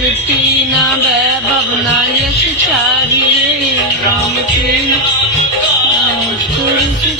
सृष्टि न वैभव न यश चारि रे राम के नाम तुलसी